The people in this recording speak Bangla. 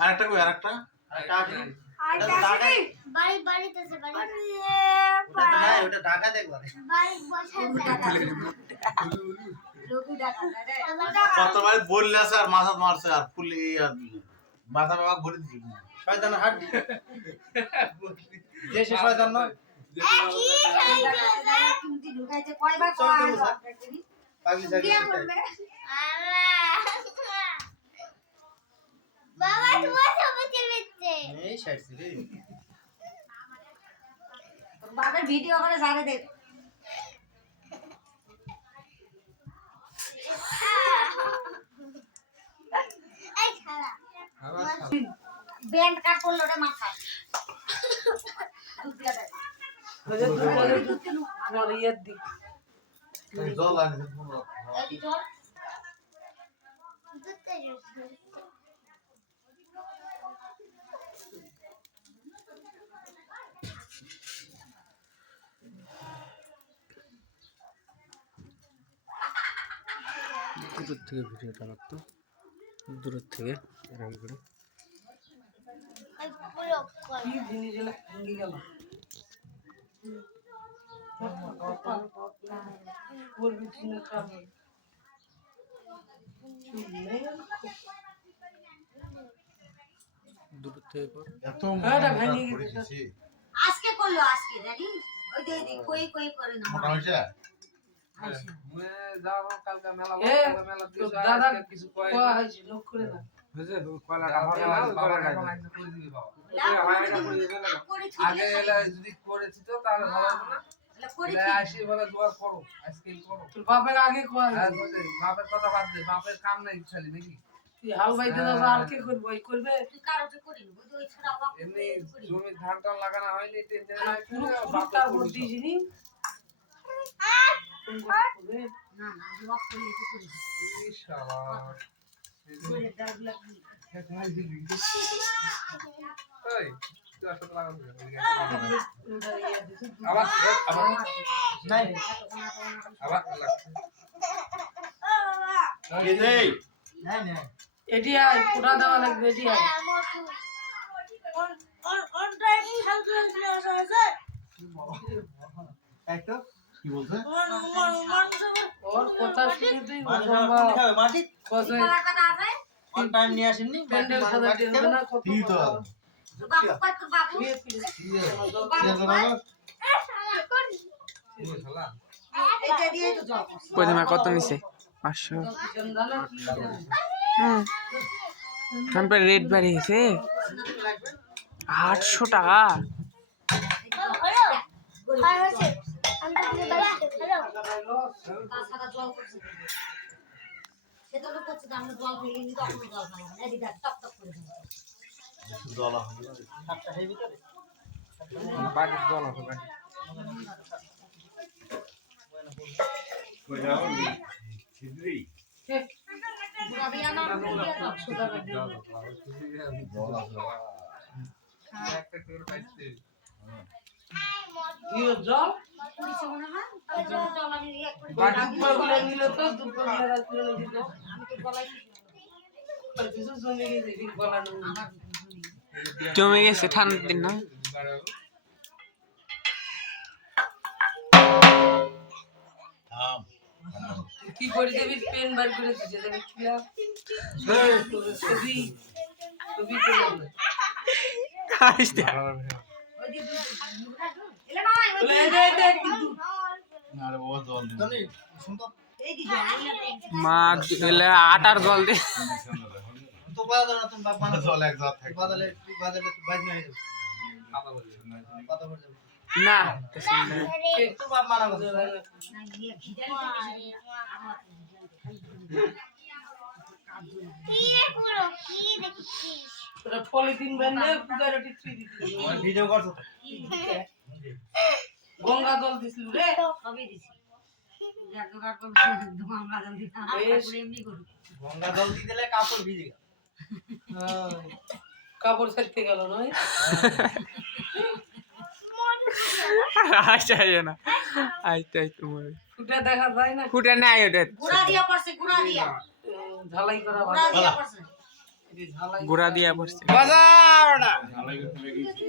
আরেকটা কই আরেকটা ওটা ঢাকা দেখবা কতবার বললে আছে আর মাথা মারছে আর ফুলি আর মাথা বাবা ভরে দিছি শয়তান হাড্ডি দেশে শয়তান নয় পাগলি সাগি বাবা তোমার সব চলেছে এই শাড়ি রে বাবা ভিডিও করে যাবে দেখ এই খালা ব্যান্ড কাট করলো রে মাথা জল আনি এই জল দুধ দূর থেকে ভিডিওটা লাগতো দূর থেকে এরকম করে এই পুরো কি জিনিসগুলো ভেঙে গেল বলবি চিনে খাবে দূর থেকে কর এত এটা ভেঙে করে গেছে দিছি আজকে করলো আজকে জানি ওই যে কই কই করে না মোটা হইছে দাদা কিছু কোয়া হয়েছে লোক করে না আগে এলা যদি করেছি তো তাহলে ভালো হবে না এলা আসি বলে দোয়া করো আজকেই করো তোর বাপের আগে কোয়া হ্যাঁ বুঝে বাপের কথা বাদ দে বাপের কাম নাই খালি নাকি তুই হাল বাইতে দাও আর কে করবে ওই করবে তুই কারোতে করি ওই যে ওই ছড়া ওয়া এমনি জমি ধান টান লাগানো হয়নি টেনশন নাই পুরো তার বুদ্ধি জিনি না না ওয়া করি এটা করি ইনশাআল্লাহ ওই ডাবলা কি ওই তুই আসলে লাগানো আবার আবার নাই আবার কে দেই নাই নাই এটি আই পুরা দেওয়া লাগবে এটি আই তাই তো কি বলছে ওর কথা শুনে তুই খাবে মাটি কসে কলা কাটা আছে অন টাইম নিয়ে আসেননি প্যান্ডেল সাজাতে হবে না কত কি তো বাবু কই তো বাবু এটা দিয়ে তো জল করছে প্রতিমা কত নিছে 500 জানা কি তারপরে রেট বাড়িয়েছে 800 টাকা তাছাড়া জল করছে সেটা তো করছে আমরা জল ফেলে নি তখন জল খাবো না এদিকে টপ টপ করে জল সাতটা হেই ভিতরে বাড়ির জল আছে বাড়ি কই যাও ছিদ্রি বুড়া দিয়া না বুড়া তো সুদা করে জল আছে একটা করে পাইছে কি জল কিছু মনে হয় জল আমি এক করে দুপুরবেলা নিল তো দুপুরবেলা রাত্রে দিত আমি তো গলাই কিছু জমে গেছে ঠিক বলানো জমে গেছে ঠান্ডার দিন না থাম কি করে দেবি পেন বার করে দিতে দেবি কিলা ছবি ছবি তো আসতে ওই যে এলে নয় ওই বলে দে দে কিন্তু আরে বাবা জল দিন জানি শুন তো এই দি জল মা এলে আটার জল দে তো বাদা না তুমি বাপ মানা জল এক জাত থাকে বাদালে বাইজ না হয়ে কথা বলছি কথা বল যাবে না তো বাপ মানা করছে না নিয়ে ভিজাল আমার ওটা পলিথিন বেঁধে পুজারে টিপি দিতে ভিডিও করছো তো গঙ্গা জল দিছিল রে সবই দিছি জোগাড় করব গঙ্গা জল দিতে এমনি করি গঙ্গা জল দিয়ে দিলে কাপড় ভিজে গেল কাপড় ছাড়তে গেল নয় আচ্ছা না আইতে আইতে মরে ফুটা দেখা যায় না ফুটা নাই ওটা গুড়া দিয়া পড়ছে গুড়া দিয়া ঝালাই করা ওরা ভালো দিয়া পড়ছে এটি ঝালাই গুড়া দিয়া পড়ছে ঝালাই করতে লেগেছি।